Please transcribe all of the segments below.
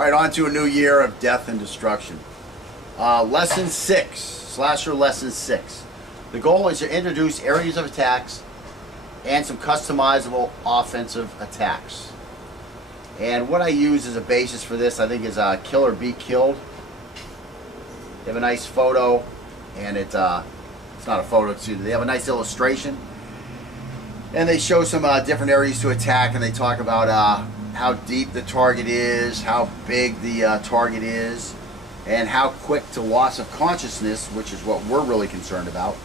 All right, on to a new year of death and destruction. Lesson 6, Slasher Lesson 6. The goal is to introduce areas of attacks and some customizable offensive attacks. And what I use as a basis for this, I think, is Kill or Be Killed. They have a nice photo, and it's not a photo, they have a nice illustration. And they show some different areas to attack, and they talk about how deep the target is, how big the target is, and how quick to loss of consciousness, which is what we're really concerned about.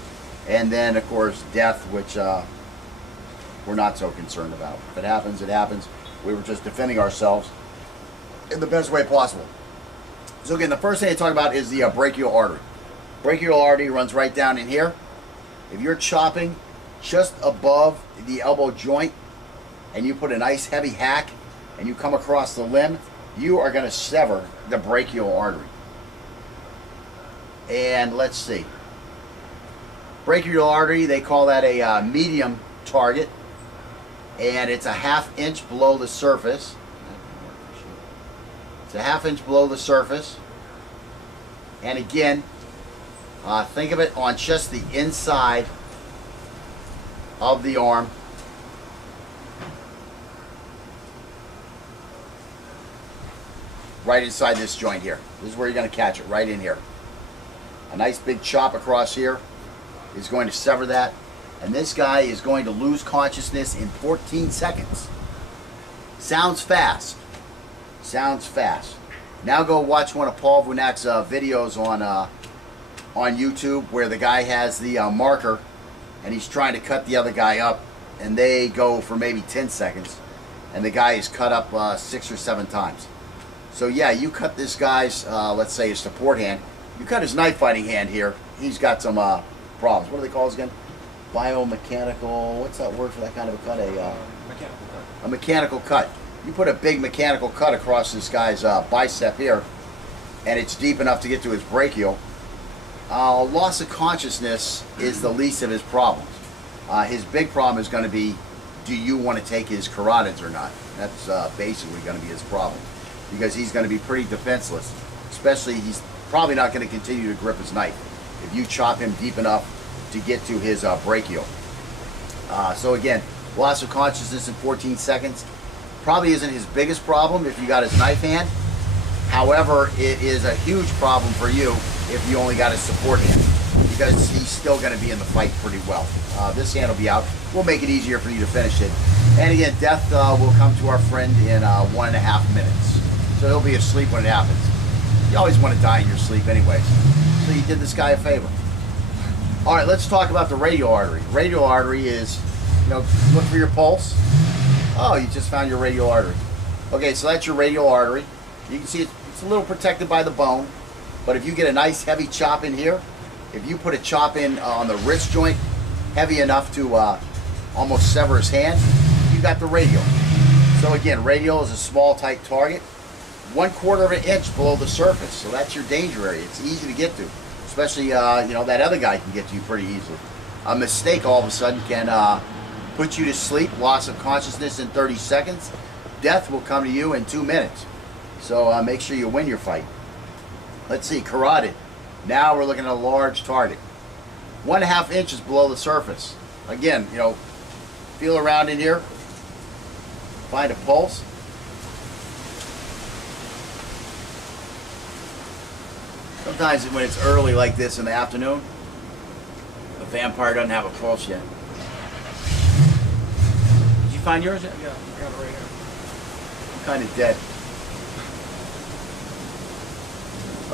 And then, of course, death, which we're not so concerned about. If it happens, it happens. We were just defending ourselves in the best way possible. So again, the first thing I talk about is the brachial artery. Brachial artery runs right down in here. If you're chopping just above the elbow joint and you put a nice heavy hack and you come across the limb, you are going to sever the brachial artery. And let's see. Brachial artery, they call that a medium target, and it's a ½ inch below the surface. It's a ½ inch below the surface. And again, think of it on just the inside of the arm. Right inside this joint here. This is where you're going to catch it, right in here. A nice big chop across here is going to sever that. And this guy is going to lose consciousness in 14 seconds. Sounds fast. Sounds fast. Now go watch one of Paul Vunak's videos on YouTube where the guy has the marker and he's trying to cut the other guy up, and they go for maybe 10 seconds and the guy is cut up 6 or 7 times. So yeah, you cut this guy's, let's say his support hand, you cut his knife fighting hand here, he's got some problems. What do they call this again? Biomechanical, what's that word for that kind of a cut? Mechanical cut. A mechanical cut. You put a big mechanical cut across this guy's bicep here, and it's deep enough to get to his brachial. Loss of consciousness is the least of his problems. His big problem is going to be, do you want to take his carotids or not? That's basically going to be his problem, because he's going to be pretty defenseless. Especially, he's probably not going to continue to grip his knife if you chop him deep enough to get to his brachial. So again, loss of consciousness in 14 seconds probably isn't his biggest problem if you got his knife hand. However, it is a huge problem for you if you only got his support hand, because he's still going to be in the fight pretty well. This hand will be out. We'll make it easier for you to finish it. And again, death will come to our friend in 1.5 minutes. So he'll be asleep when it happens. You always want to die in your sleep anyways. So you did this guy a favor. All right, let's talk about the radial artery. Radial artery is, look for your pulse. Oh, you just found your radial artery. Okay, so that's your radial artery. You can see it's a little protected by the bone, but if you get a nice heavy chop in here, if you put a chop in on the wrist joint heavy enough to almost sever his hand, you got the radial. So again, radial is a small, tight target, 1/4 of an inch below the surface. So that's your danger area. It's easy to get to. Especially, that other guy can get to you pretty easily. A mistake all of a sudden can put you to sleep, loss of consciousness in 30 seconds. Death will come to you in 2 minutes. So make sure you win your fight. Let's see, carotid. Now we're looking at a large target. 1/2 inches below the surface. Again, feel around in here. Find a pulse. Sometimes when it's early like this in the afternoon, the vampire doesn't have a pulse yet. Did you find yours yet? Yeah, I got it right here. I'm kind of dead.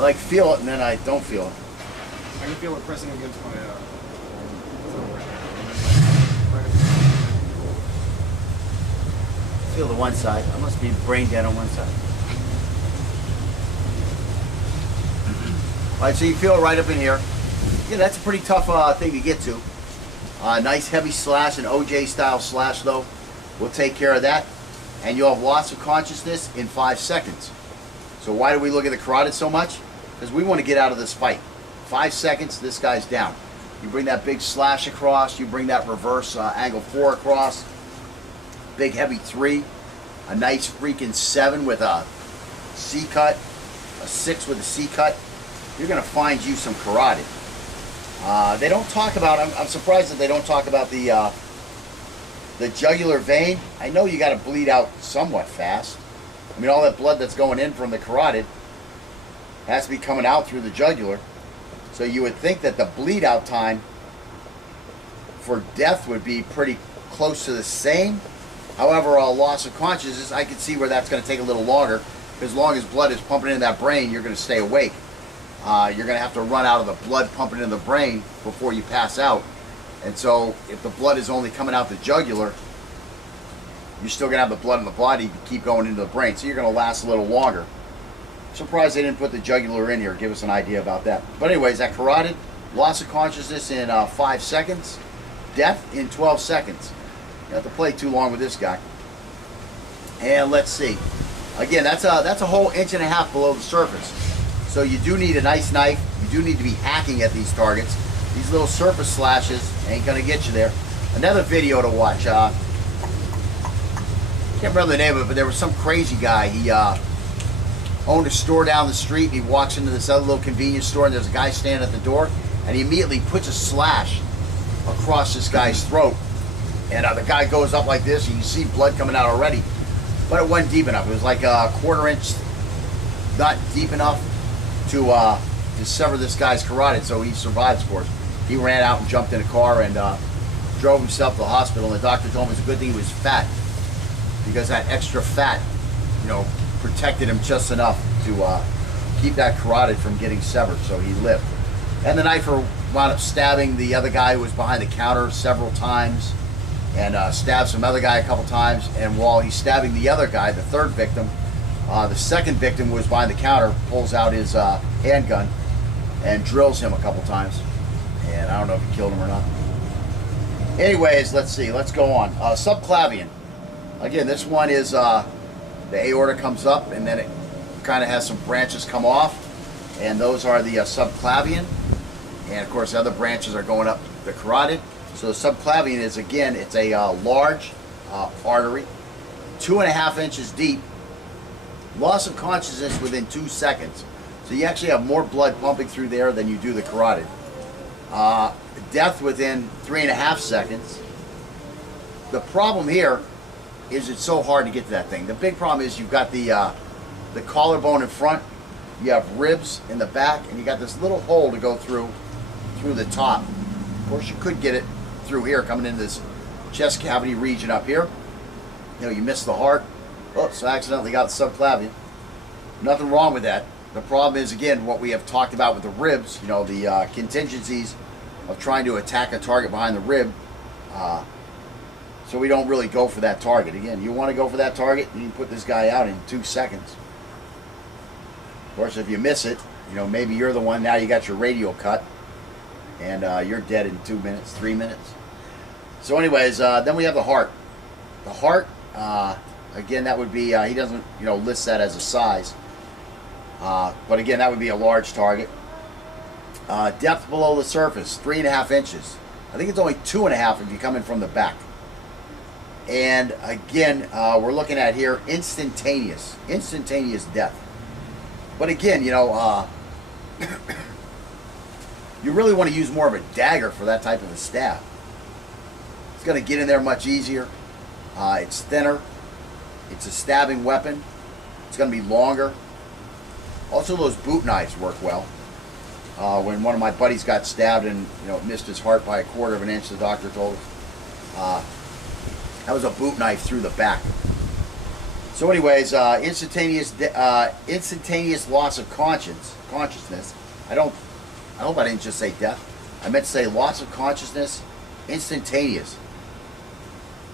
I feel it and then I don't feel it. I can feel it pressing against my Feel the one side. I must be brain dead on one side. All right, so you feel it right up in here. Yeah, that's a pretty tough thing to get to. Nice heavy slash, an OJ style slash though. We'll take care of that. And you'll have loss of consciousness in 5 seconds. So why do we look at the carotid so much? Because we want to get out of this fight. 5 seconds, this guy's down. You bring that big slash across, you bring that reverse angle 4 across, big heavy 3, a nice freaking 7 with a C cut, a 6 with a C cut, you're going to find you some carotid. They don't talk about, I'm surprised that they don't talk about the jugular vein. I know you got to bleed out somewhat fast. I mean, all that blood that's going in from the carotid has to be coming out through the jugular. So you would think that the bleed out time for death would be pretty close to the same. However, a loss of consciousness, I can see where that's going to take a little longer. As long as blood is pumping into that brain, you're going to stay awake. You're going to have to run out of the blood pumping into the brain before you pass out. And so if the blood is only coming out the jugular, you're still going to have the blood in the body to keep going into the brain. So you're going to last a little longer. Surprised they didn't put the jugular in here. Give us an idea about that. But anyways, that carotid, loss of consciousness in 5 seconds, death in 12 seconds. You don't have to play too long with this guy. And let's see. Again, that's a whole 1.5 inches below the surface. So you do need a nice knife. You do need to be hacking at these targets. These little surface slashes ain't gonna get you there. Another video to watch. Can't remember the name of it, but there was some crazy guy. He owned a store down the street. And he walks into this other little convenience store, and there's a guy standing at the door, and he immediately puts a slash across this guy's throat. And the guy goes up like this, and you see blood coming out already. But it wasn't deep enough. It was like a 1/4 inch, not deep enough to sever this guy's carotid, so he survives, of course. He ran out and jumped in a car and drove himself to the hospital, and the doctor told him it was a good thing he was fat, because that extra fat, you know, protected him just enough to keep that carotid from getting severed, so he lived. And the knifer wound up stabbing the other guy who was behind the counter several times, and stabbed some other guy a couple times, and while he's stabbing the other guy, the third victim, the second victim who was behind the counter pulls out his handgun and drills him a couple times. And I don't know if he killed him or not. Anyways, let's see. Let's go on. Subclavian. Again, this one is the aorta comes up, and then it kind of has some branches come off. And those are the subclavian. And, of course, the other branches are going up the carotid. So the subclavian is, again, it's a large artery, 2.5 inches deep. Loss of consciousness within 2 seconds. So you actually have more blood pumping through there than you do the carotid. Death within 3.5 seconds. The problem here is it's so hard to get to that thing. The big problem is you've got the collarbone in front, you have ribs in the back, and you got this little hole to go through the top. Of course, you could get it through here, coming into this chest cavity region up here. You know, you miss the heart. Oops, I accidentally got the subclavian. Nothing wrong with that. The problem is, again, what we have talked about with the ribs, you know, the contingencies of trying to attack a target behind the rib. So we don't really go for that target. Again, you want to go for that target, you can put this guy out in 2 seconds. Of course, if you miss it, you know, maybe you're the one, now you got your radial cut, and you're dead in 2 minutes, 3 minutes. So anyways, then we have the heart. The heart, again, that would be, he doesn't, you know, list that as a size. But again, that would be a large target. Depth below the surface, 3.5 inches. I think it's only 2.5 if you come in from the back. And again, we're looking at here instantaneous death. But again, you know, you really want to use more of a dagger for that type of a stab. It's going to get in there much easier. It's thinner. It's a stabbing weapon. It's going to be longer. Also, those boot knives work well. When one of my buddies got stabbed and, you know, missed his heart by 1/4 inch, the doctor told us. That was a boot knife through the back. So anyways, instantaneous loss of consciousness. I hope I didn't just say death. I meant to say loss of consciousness, instantaneous.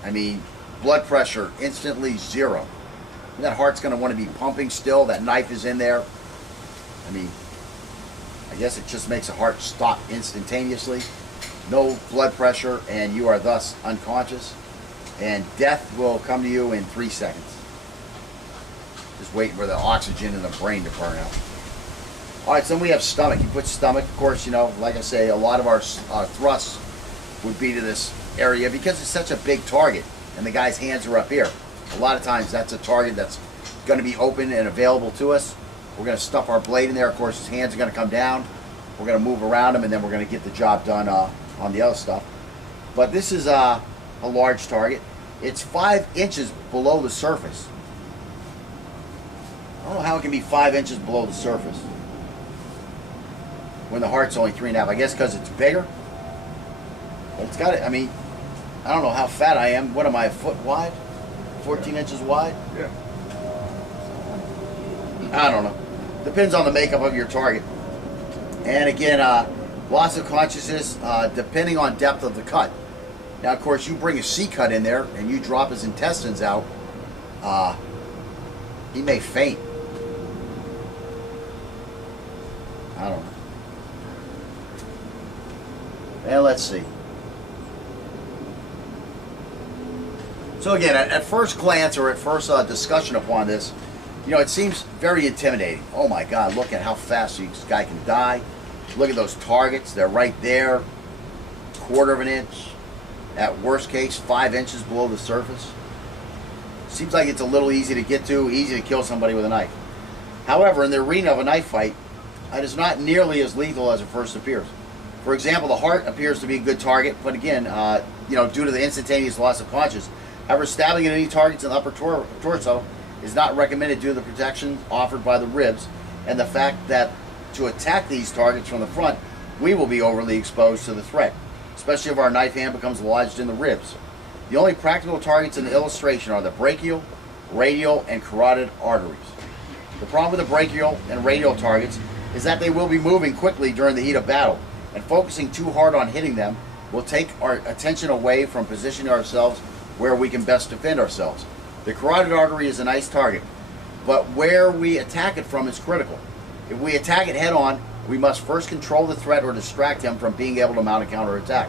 I mean, blood pressure instantly 0. And that heart's going to want to be pumping still. That knife is in there. I mean, I guess it just makes the heart stop instantaneously. No blood pressure, and you are thus unconscious. And death will come to you in 3 seconds. Just waiting for the oxygen in the brain to burn out. Alright, so then we have stomach. You put stomach, of course, you know, like I say, a lot of our thrusts would be to this area because it's such a big target and the guy's hands are up here. A lot of times that's a target that's going to be open and available to us. We're going to stuff our blade in there. Of course, his hands are going to come down. We're going to move around him, and then we're going to get the job done on the other stuff. But this is a large target. It's 5 inches below the surface. I don't know how it can be 5 inches below the surface when the heart's only 3.5. I guess because it's bigger. But it's got it. I mean, I don't know how fat I am. What am I, a foot wide? 14 inches wide? Yeah. I don't know. Depends on the makeup of your target. And again, loss of consciousness depending on depth of the cut. Now, of course, you bring a C cut in there and you drop his intestines out, he may faint. I don't know. And let's see. So again, at first glance or at first discussion upon this, you know, it seems very intimidating. Oh my God, look at how fast this guy can die. Look at those targets, they're right there, 1/4 of an inch. At worst case, 5 inches below the surface. Seems like it's a little easy to get to, easy to kill somebody with a knife. However, in the arena of a knife fight, it is not nearly as lethal as it first appears. For example, the heart appears to be a good target, but again, you know, due to the instantaneous loss of consciousness. However, stabbing at any targets in the upper torso is not recommended due to the protection offered by the ribs and the fact that to attack these targets from the front, we will be overly exposed to the threat, especially if our knife hand becomes lodged in the ribs. The only practical targets in the illustration are the brachial, radial, and carotid arteries. The problem with the brachial and radial targets is that they will be moving quickly during the heat of battle, and focusing too hard on hitting them will take our attention away from positioning ourselves where we can best defend ourselves. The carotid artery is a nice target, but where we attack it from is critical. If we attack it head on, we must first control the threat or distract him from being able to mount a counterattack.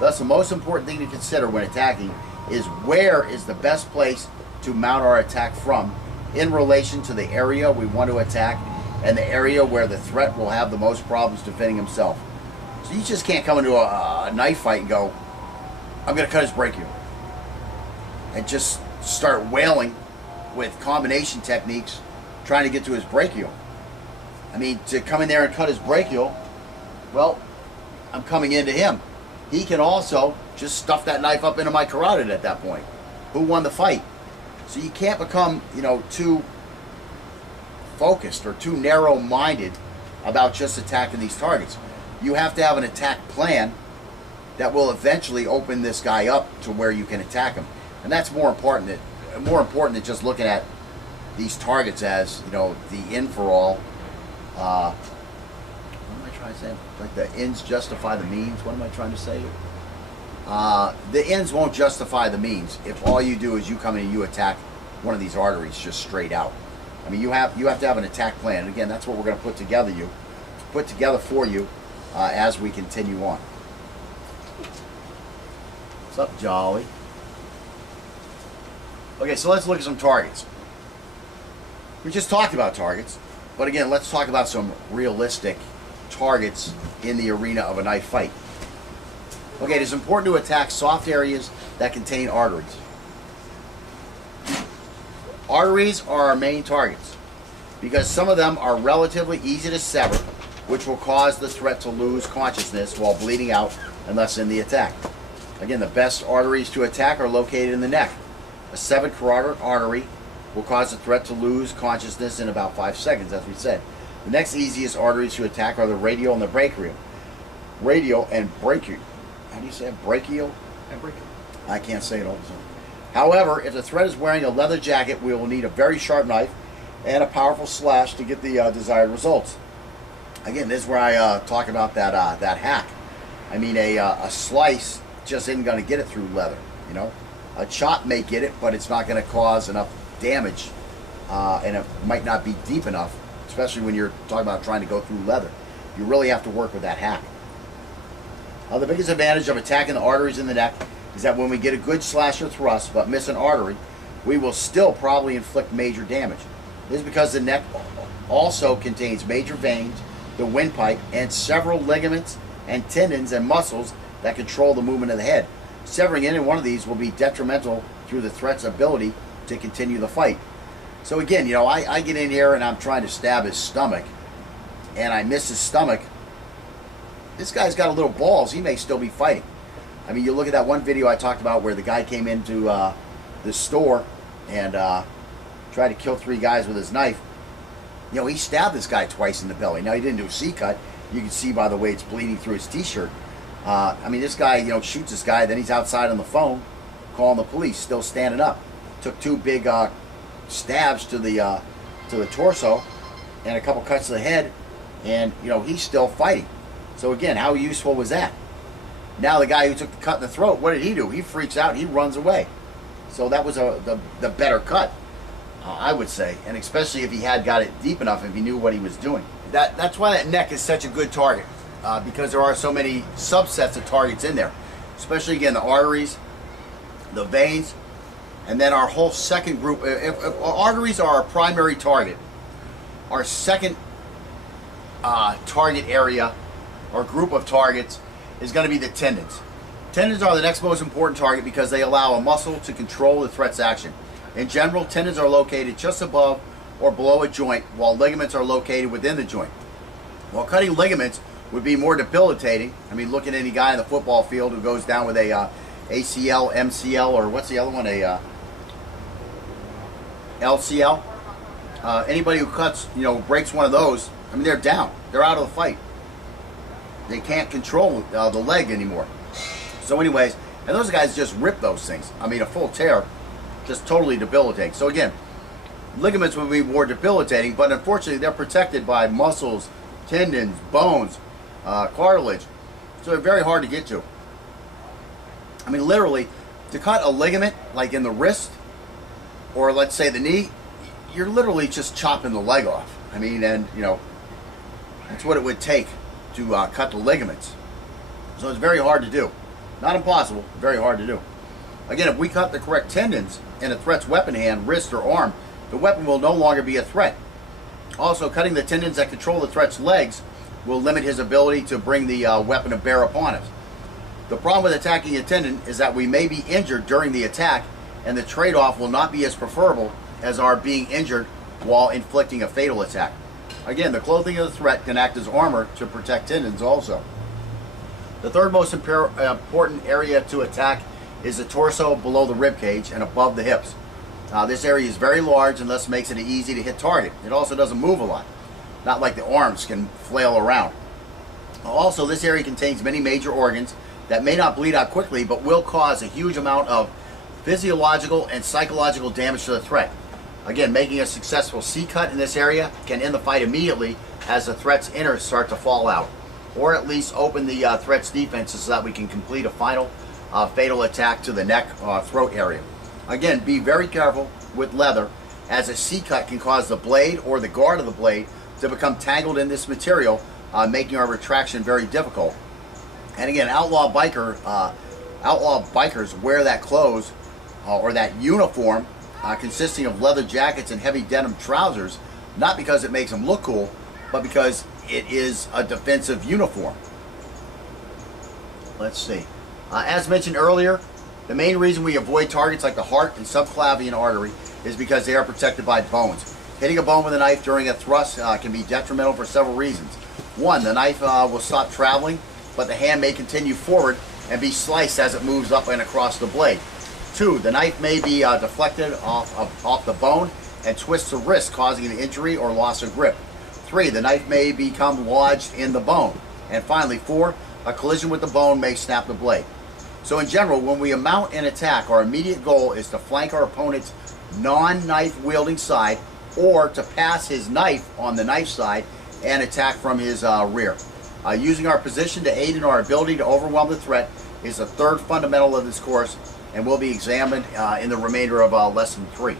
Thus, the most important thing to consider when attacking is where is the best place to mount our attack from in relation to the area we want to attack and the area where the threat will have the most problems defending himself. So you just can't come into a knife fight and go, I'm going to cut his brachial, and just start wailing with combination techniques trying to get to his brachial. I mean, to come in there and cut his brachial, well, I'm coming into him. He can also just stuff that knife up into my carotid at that point. Who won the fight? So you can't become, you know, too focused or too narrow-minded about just attacking these targets. You have to have an attack plan that will eventually open this guy up to where you can attack him. And that's more important than just looking at these targets as, you know, the in for all. What am I trying to say? Like the ends justify the means. What am I trying to say? The ends won't justify the means if all you do is you come in and you attack one of these arteries just straight out. I mean, you have to have an attack plan. And again, that's what we're going to put together for you as we continue on. What's up, Jolly? Okay, so let's look at some targets. We just talked about targets, but again, let's talk about some realistic targets in the arena of a knife fight. Okay, it is important to attack soft areas that contain arteries. Arteries are our main targets because some of them are relatively easy to sever, which will cause the threat to lose consciousness while bleeding out and lessen the attack. Again, the best arteries to attack are located in the neck. A severed carotid artery will cause the threat to lose consciousness in about 5 seconds, as we said. The next easiest arteries to attack are the radial and the brachial. Radial and brachial. How do you say it? Brachial? And brachial. I can't say it all the time. However, if the threat is wearing a leather jacket, we will need a very sharp knife and a powerful slash to get the desired results. Again, this is where I talk about that hack. I mean, a slice just isn't going to get it through leather, you know. A chop may get it, but it's not going to cause enough damage, and it might not be deep enough, especially when you're talking about trying to go through leather. You really have to work with that hack. The biggest advantage of attacking the arteries in the neck is that when we get a good slasher thrust but miss an artery, we will still probably inflict major damage. This is because the neck also contains major veins, the windpipe, and several ligaments and tendons and muscles that control the movement of the head. Severing any one of these will be detrimental through the threat's ability to continue the fight. So again, you know, I get in here and I'm trying to stab his stomach, and I miss his stomach. This guy's got a little balls. He may still be fighting. I mean, you look at that one video I talked about where the guy came into the store and tried to kill 3 guys with his knife. You know, he stabbed this guy twice in the belly. Now, he didn't do a C-cut. You can see by the way it's bleeding through his t-shirt. I mean, this guy, you know, shoots this guy, then he's outside on the phone calling the police, still standing up. Took 2 big stabs to the torso and a couple cuts to the head, and, you know, he's still fighting. So again, how useful was that? Now the guy who took the cut in the throat, what did he do? He freaks out, he runs away. So that was the better cut, I would say, and especially if he had got it deep enough, if he knew what he was doing. That's why that neck is such a good target, because there are so many subsets of targets in there, especially, again, the arteries, the veins, and then our whole second group. If arteries are our primary target, our second target area or group of targets is going to be the tendons. Tendons are the next most important target because they allow a muscle to control the threat's action. In general, tendons are located just above or below a joint, while ligaments are located within the joint. While cutting ligaments would be more debilitating, I mean, look at any guy in the football field who goes down with a ACL, MCL, or what's the other one, a LCL. Anybody who cuts, you know, breaks one of those, I mean, they're down. They're out of the fight. They can't control the leg anymore. So anyways, and those guys just rip those things. I mean, a full tear, just totally debilitating. So again, ligaments would be more debilitating, but unfortunately they're protected by muscles, tendons, bones, cartilage. So they're very hard to get to. I mean, literally, to cut a ligament, like in the wrist, or let's say the knee, you're literally just chopping the leg off. I mean, and, you know, that's what it would take to cut the ligaments. So it's very hard to do. Not impossible, very hard to do. Again, if we cut the correct tendons in a threat's weapon hand, wrist, or arm, the weapon will no longer be a threat. Also, cutting the tendons that control the threat's legs will limit his ability to bring the weapon to bear upon us. The problem with attacking a tendon is that we may be injured during the attack, and the trade-off will not be as preferable as our being injured while inflicting a fatal attack. Again, the clothing of the threat can act as armor to protect tendons also. The third most important area to attack is the torso below the rib cage and above the hips. This area is very large and thus makes it an easy to hit target. It also doesn't move a lot, not like the arms can flail around. Also, this area contains many major organs that may not bleed out quickly but will cause a huge amount of physiological and psychological damage to the threat. Again, making a successful C-cut in this area can end the fight immediately as the threat's innards start to fall out, or at least open the threat's defenses so that we can complete a final fatal attack to the neck throat area. Again, be very careful with leather, as a C-cut can cause the blade or the guard of the blade to become tangled in this material, making our retraction very difficult. And again, outlaw bikers wear that clothes or that uniform consisting of leather jackets and heavy denim trousers, not because it makes them look cool, but because it is a defensive uniform. Let's see. As mentioned earlier, the main reason we avoid targets like the heart and subclavian artery is because they are protected by bones. Hitting a bone with a knife during a thrust can be detrimental for several reasons. One, the knife will stop traveling, but the hand may continue forward and be sliced as it moves up and across the blade. Two, the knife may be deflected off the bone and twist the wrist, causing an injury or loss of grip. Three, the knife may become lodged in the bone. And finally, four, a collision with the bone may snap the blade. So in general, when we mount an attack, our immediate goal is to flank our opponent's non-knife wielding side, or to pass his knife on the knife side and attack from his rear. Using our position to aid in our ability to overwhelm the threat is the third fundamental of this course, and will be examined in the remainder of lesson 3.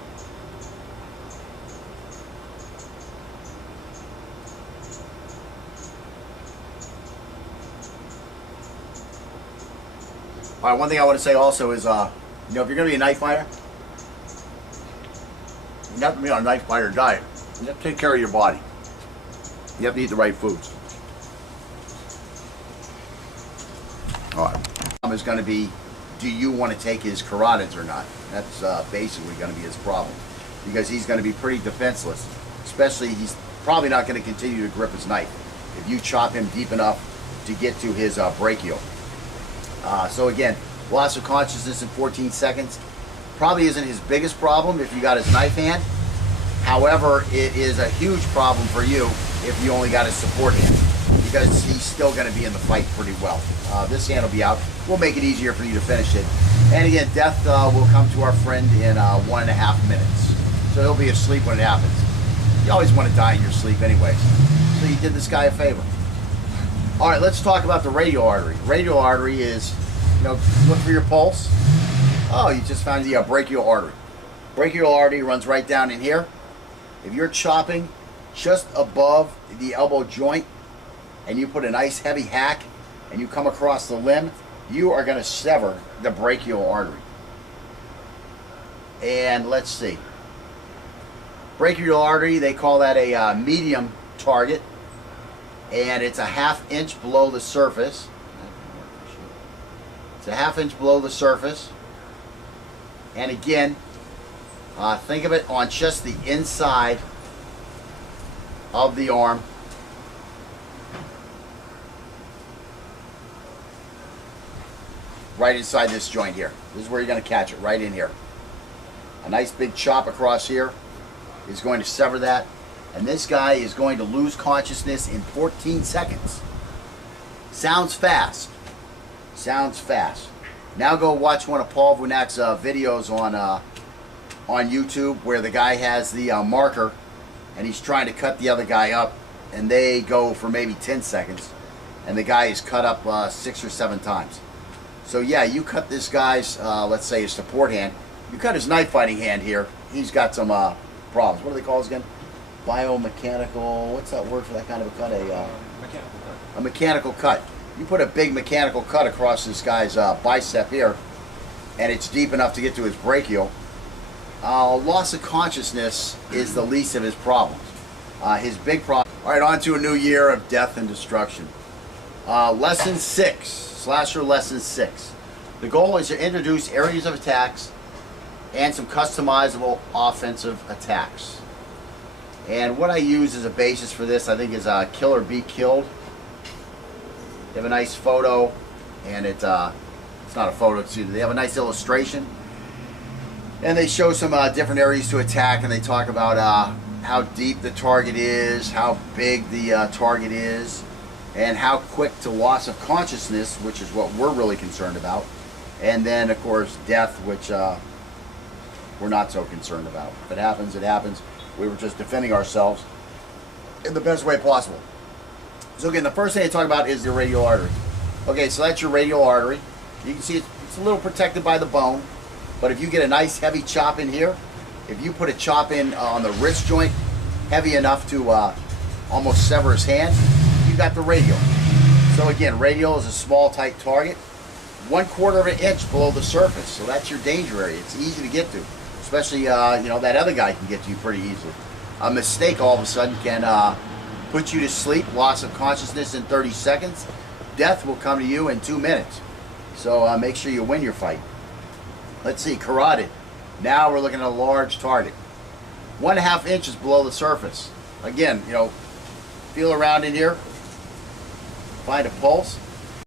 All right, one thing I want to say also is, you know, if you're going to be a knife fighter, you have to be on a knife fighter diet. You have to take care of your body. You have to eat the right foods. All right. Is going to be, do you want to take his carotids or not? That's basically going to be his problem. because he's going to be pretty defenseless. Especially, he's probably not going to continue to grip his knife if you chop him deep enough to get to his brachial. So again, loss of consciousness in 14 seconds probably isn't his biggest problem if you got his knife hand. However, it is a huge problem for you if you only got his support hand, because he's still going to be in the fight pretty well. This hand will be out. We'll make it easier for you to finish it. And again, death will come to our friend in 1.5 minutes. So he'll be asleep when it happens. You always want to die in your sleep anyways. So you did this guy a favor. All right, let's talk about the radial artery. Radial artery is, look for your pulse. Oh, you just found the brachial artery. Brachial artery runs right down in here. If you're chopping just above the elbow joint and you put a nice heavy hack and you come across the limb, you are going to sever the brachial artery. And let's see. Brachial artery, they call that a medium target, and it's a 1/2 inch below the surface. It's a 1/2 inch below the surface. And again, think of it on just the inside of the arm. Right inside this joint here. This is where you're going to catch it, right in here. A nice big chop across here is going to sever that. And this guy is going to lose consciousness in 14 seconds. Sounds fast. Sounds fast. Now go watch one of Paul Vunak's videos on YouTube, where the guy has the marker and he's trying to cut the other guy up, and they go for maybe 10 seconds and the guy is cut up 6 or 7 times. So yeah, you cut this guy's, let's say his support hand, you cut his knife fighting hand here, he's got some problems. What do they call this again? Biomechanical, what's that word for that kind of a cut? Mechanical cut. A mechanical cut. You put a big mechanical cut across this guy's bicep here, and it's deep enough to get to his brachial. Loss of consciousness is the least of his problems. His big problem. All right, on to a new year of death and destruction. Lesson 6, Slasher Lesson 6. The goal is to introduce areas of attacks and some customizable offensive attacks. And what I use as a basis for this, I think, is Kill or Be Killed. They have a nice photo, and it's not a photo, they have a nice illustration. And they show some different areas to attack, and they talk about how deep the target is, how big the target is, and how quick to loss of consciousness, which is what we're really concerned about. And then, of course, death, which we're not so concerned about. If it happens, it happens. We were just defending ourselves in the best way possible. So again, the first thing I talk about is the radial artery. Okay, so that's your radial artery. You can see it's a little protected by the bone, but if you get a nice heavy chop in here, if you put a chop in on the wrist joint heavy enough to almost sever his hand, you got the radial. So again, radial is a small, tight target, 1/4 of an inch below the surface. So that's your danger area. It's easy to get to, especially that other guy can get to you pretty easily. A mistake all of a sudden can put you to sleep, loss of consciousness in 30 seconds. Death will come to you in 2 minutes. So make sure you win your fight. Let's see, carotid. Now we're looking at a large target. 1/2 inches below the surface. Again, feel around in here. Find a pulse.